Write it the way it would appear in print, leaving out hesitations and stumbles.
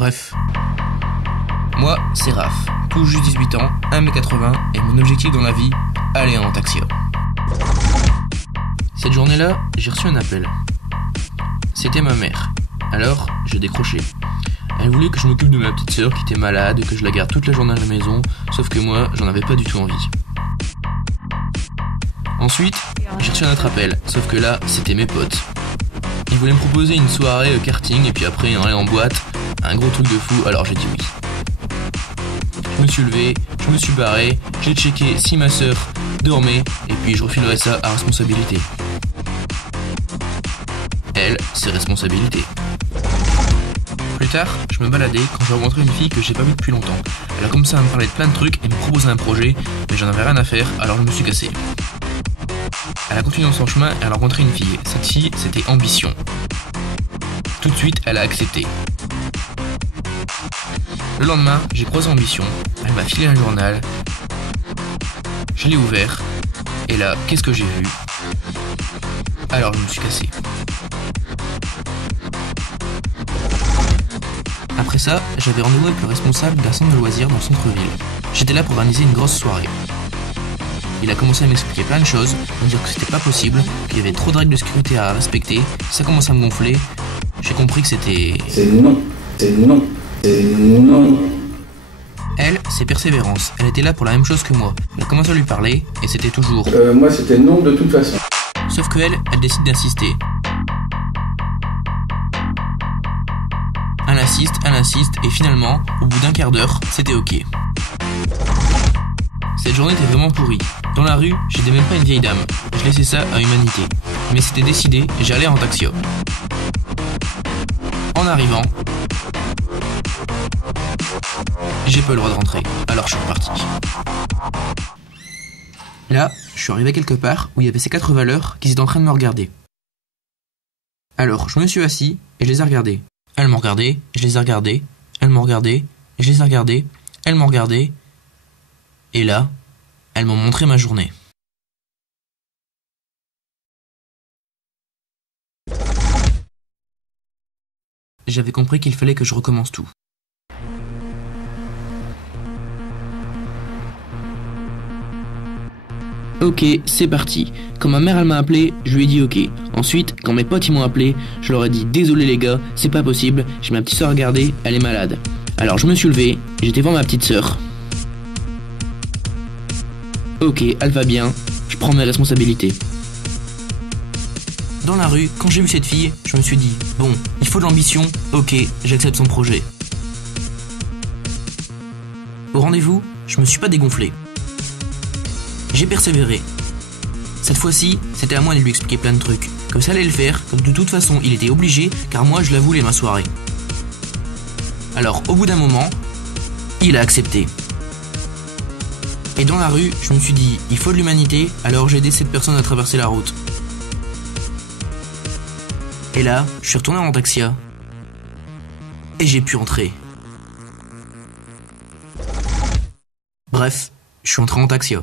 Bref. Moi, c'est Raph, tout juste 18 ans, 1m80, et mon objectif dans la vie, aller en Antaxia. Cette journée-là, j'ai reçu un appel. C'était ma mère. Alors, j'ai décroché. Elle voulait que je m'occupe de ma petite sœur qui était malade, que je la garde toute la journée à la maison, sauf que moi, j'en avais pas du tout envie. Ensuite, j'ai reçu un autre appel, sauf que là, c'était mes potes. Ils voulaient me proposer une soirée karting et puis après aller en boîte, un gros truc de fou, alors j'ai dit oui. Je me suis levé, je me suis barré, j'ai checké si ma sœur dormait et puis je refilerai ça à responsabilité. Elle, c'est responsabilité. Plus tard, je me baladais quand j'ai rencontré une fille que j'ai pas vue depuis longtemps. Elle a commencé à me parler de plein de trucs et me proposer un projet, mais j'en avais rien à faire, alors je me suis cassé. Elle a continué dans son chemin et elle a rencontré une fille. Cette fille, c'était Ambition. Tout de suite, elle a accepté. Le lendemain, j'ai croisé Ambition. Elle m'a filé un journal. Je l'ai ouvert. Et là, qu'est-ce que j'ai vu? Alors je me suis cassé. Après ça, j'avais rendez-vous avec le responsable d'un centre de loisirs dans le centre-ville. J'étais là pour organiser une grosse soirée. Il a commencé à m'expliquer plein de choses, me dire que c'était pas possible, qu'il y avait trop de règles de sécurité à respecter. Ça commence à me gonfler. J'ai compris que c'était... C'est non, c'est non, c'est non. Elle, c'est Persévérance. Elle était là pour la même chose que moi. Elle a commencé à lui parler, et c'était toujours... Moi c'était non de toute façon. Sauf que elle décide d'insister. Elle insiste, et finalement, au bout d'un quart d'heure, c'était ok. Cette journée était vraiment pourrie. Dans la rue, j'étais même pas une vieille dame. Je laissais ça à Humanité. Mais c'était décidé, j'allais en Antaxia. En arrivant, j'ai pas le droit de rentrer, alors je suis reparti. Là, je suis arrivé quelque part où il y avait ces 4 valeurs qui étaient en train de me regarder. Alors, je me suis assis et je les ai regardées. Elles m'ont regardé, je les ai regardées, elles m'ont regardé, je les ai regardées, elles m'ont regardé. Et là, elles m'ont montré ma journée. J'avais compris qu'il fallait que je recommence tout. Ok, c'est parti. Quand ma mère elle m'a appelé, je lui ai dit ok. Ensuite, quand mes potes ils m'ont appelé, je leur ai dit désolé les gars, c'est pas possible, j'ai ma petite soeur à garder, elle est malade. Alors je me suis levé, j'étais devant ma petite soeur. Ok, elle va bien, je prends mes responsabilités. Dans la rue, quand j'ai vu cette fille, je me suis dit, bon, il faut de l'ambition, ok, j'accepte son projet. Au rendez-vous, je me suis pas dégonflé. J'ai persévéré. Cette fois-ci, c'était à moi de lui expliquer plein de trucs, que ça allait le faire, que de toute façon il était obligé, car moi je la voulais ma soirée. Alors, au bout d'un moment, il a accepté. Et dans la rue, je me suis dit, il faut de l'humanité, alors j'ai aidé cette personne à traverser la route. Et là, je suis retourné en Antaxia. Et j'ai pu entrer. Bref, je suis entré en Antaxia.